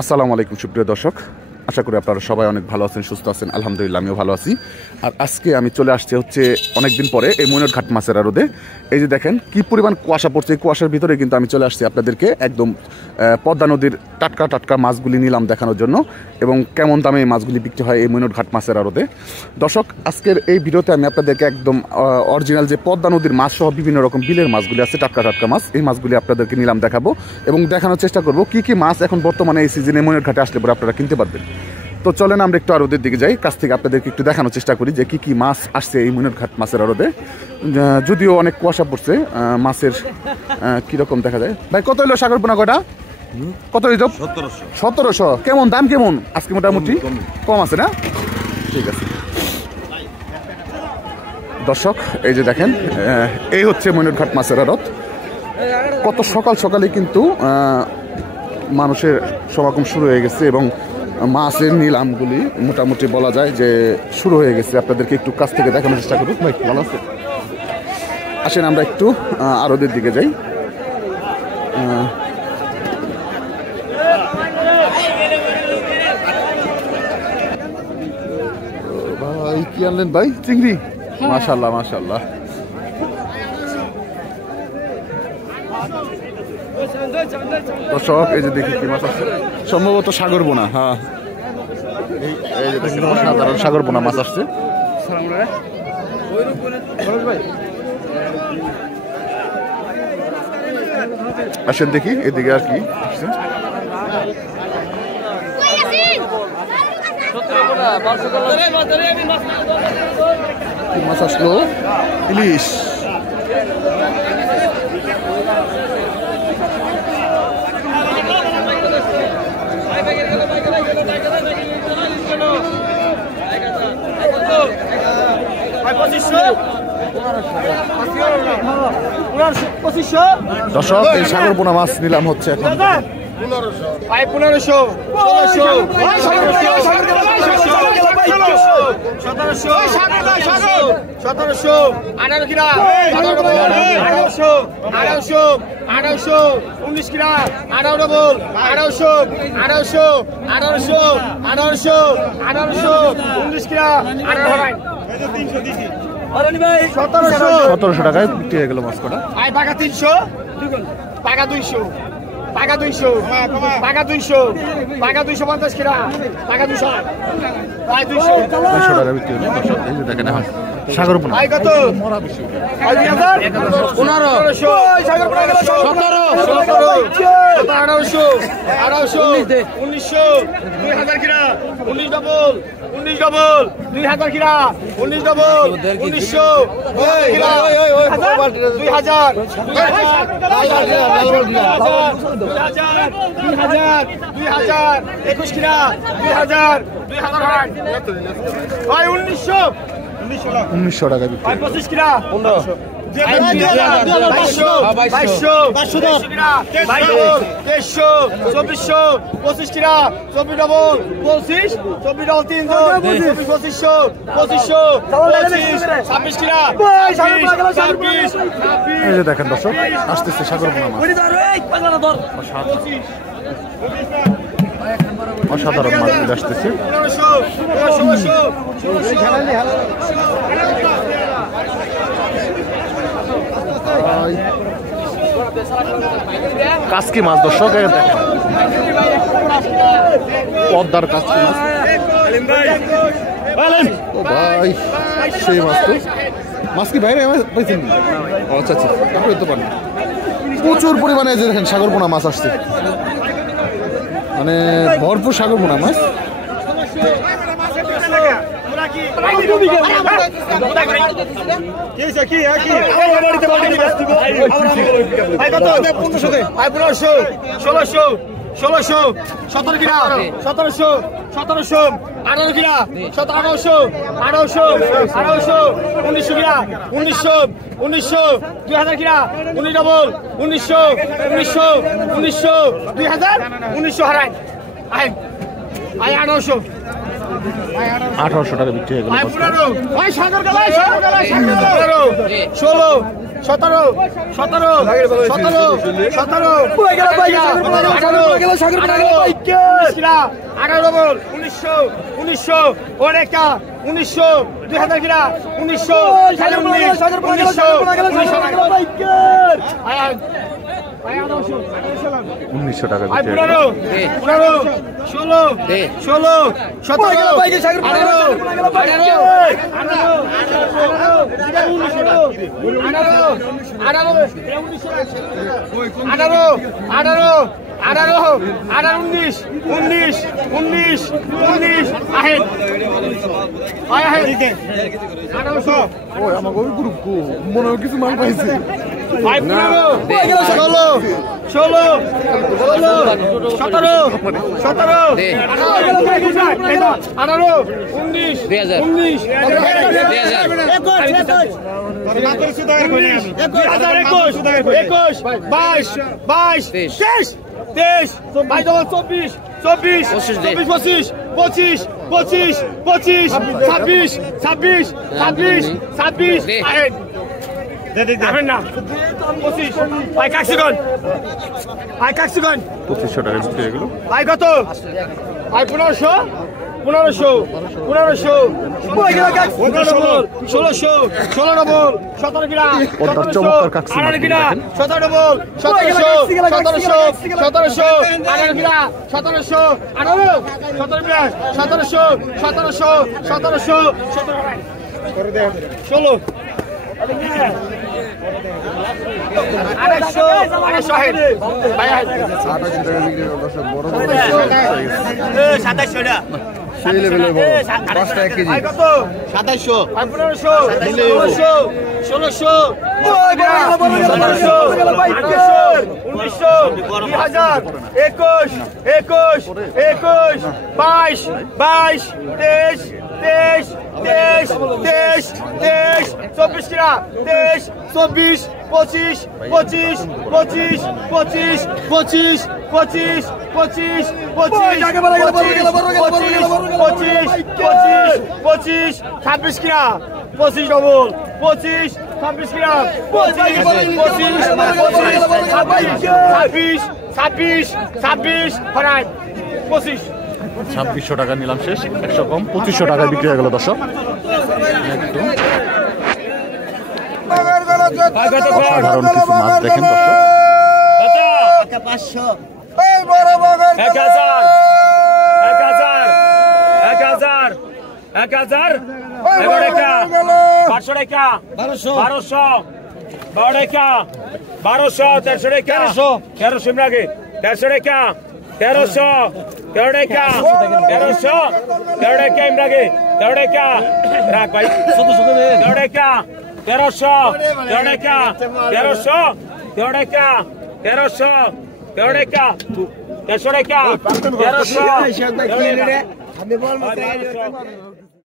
আসসালামু আলাইকুম সুপ্রিয় দর্শক, আশা করি আপনারা সবাই অনেক ভালো আছেন, সুস্থ আছেন। আলহামদুলিল্লাহ আমিও ভালো আছি। আর আজকে আমি চলে আসছি হচ্ছে অনেকদিন পরে এই মইনটঘাট মাছের আড়তে। এই যে দেখেন কি পরিমাণ কুয়াশা পড়ছে, এই কুয়াশার ভিতরে কিন্তু আমি চলে আসছি আপনাদেরকে একদম পদ্মা নদীর টাটকা টাটকা মাছগুলি নিলাম দেখানোর জন্য, এবং কেমন দামে এই মাছগুলি বিক্রি হয় এই মইনটঘাট মাছের আড়তে। দর্শক, আজকের এই ভিডিওতে আমি আপনাদেরকে একদম অরিজিনাল যে পদ্মা নদীর মাছ সহ বিভিন্ন রকম বিলের মাছগুলি আছে, টাটকা টাটকা মাছ, এই মাছগুলি আপনাদেরকে নিলাম দেখাবো এবং দেখানোর চেষ্টা করবো কি কি মাছ এখন বর্তমানে এই সিজনে মইনটঘাটে আসলে পরে আপনারা কিনতে পারবেন। তো চলেন আমরা একটু আড়তের দিকে যাই, কাছ থেকে আপনাদেরকে একটু দেখানোর চেষ্টা করি যে কি কি মাছ আসছে এই মইনটঘাট মাছের আড়তে। যদিও অনেক কুয়াশা পড়ছে, মাছের কীরকম দেখা যায়। ভাই কত হইলো সাগর পোনা কটা? কত হইতো? 1700। কেমন দাম কেমন আজকে? মোটামুটি কম আছে না? ঠিক আছে দর্শক, এই যে দেখেন এই হচ্ছে মইনটঘাট মাছের আড়ত। কত সকাল সকালে কিন্তু মানুষের সমাগম শুরু হয়ে গেছে এবং মাছের নিলামগুলি মোটামুটি বলা যায় যে শুরু হয়ে গেছে। আপনাদেরকে একটু কাছ থেকে দেখানোর চেষ্টা করব। ভাই ভালো আছে? আসেন আমরা একটু আড়তের দিকে যাই। ভাই কি আনলেন ভাই? চিংড়ি? মাশাআল্লাহ মাশাআল্লাহ। দর্শক, এই যে দেখি কি মাছ আছে, সম্ভবত সাগর বোনা। হ্যাঁ, এই যে দেখেন সাধারণ সাগর বোনা মাছ আসছে। আসেন দেখি এদিকে আর কি আসছে। মাছ আসলো ইলিশ। দর্শক, এই সাগর পোনা মাছ নিলাম হচ্ছে এখন 1500, 1600, 1700, 18 কিরা, 1800, 19 কিরা, 18 ডবল, 1800, 19 কিরা, 1700 টাকায় বিক্রি হয়ে গেল মাছ কটা। পাকা 300, পাকা 200, পাকা 200, পাকা 200, পাকা 250 কিরা, পাকা 200, প্রায় 200 টাকা বিক্রি হলো। দর্শক, এই যে দেখেন এখন সাগর পোনা কত? 2000, 1500, সাগর পোনা 17, 1800, 1900, 2000 কিরা, 19 ডবল, 2000 কিরা, 19 ডবল, 1900 কিরা, 2000, 21 কিরা, 2000 ভাই 1900 টাকা বিক্রি। 25 কিরা, 1500, 2200, 2300 কিরা, 2300, 2400, 25 কিরা, 24 ডবল, 25, 24 ডবল 3 জন, 2500, 26 কিরা, 26, এই যে দেখেন দর্শক, আসতেছে সাগর পোনা মাছ। অসাধারণ মাছ আসতেছে। কাসকি মাছ দর্শক, দেখেন পদ্মার কাসকি মাছ। ও ভাই, সেই মাছ তো। মাছ কি বাইরে পাইছেন? আচ্ছা আচ্ছা, আপনি তো পারেন। প্রচুর পরিমাণে যে দেখেন সাগর পোনা মাছ আসছে, মানে ভরপুর সাগর পোনা মাছ। ষোলোশো 17 কিরা, 1700, 18 কিরা, 1800, 1900 কিরা, 1900, 2000 কিরা, 19 ডবল, 1900, 2000, 1900 হারাই, 1800 1800 টাকা বিক্রি হয়ে গেল দর্শক। 16 17 17 17 1900 ওরেকা 1900 2000 কিরা 1900 1900 টাকা বিক্রি হয়ে গেল। 16 17 ওই আমাকে ওই গ্রুপ মনে হয় কিছু মাল পাইছে। 2500 টাকা বিক্রি হয়ে গেল। ভাই কত ভাই 1500 1500 1500 1600 16 ডবল 17 কিরা পর্দার চমৎকার কাকসি 18 কিরা 17 ডবল 1700 1700 1700 18 কিরা 1700 18 17 কিরা 1700 1700 1700 16 সেই লেভেলের বড় 5 টাকা কেজি। 2700 1500 1600 1600 1900 2000 21 21 21 22 22 23 23 23 23 23 24 কিরা 23 24 25 25 25 25 25 25 25 25 26 কিরা 25 ডবল 25 26 কিরা 26 হরাই 25 2600 টাকা নিলাম শেষ, 100 কম 2500 টাকা বিক্রি হয়ে গেল দর্শক। অসাধারণ কিছু মাছ দেখেন দর্শক। 1300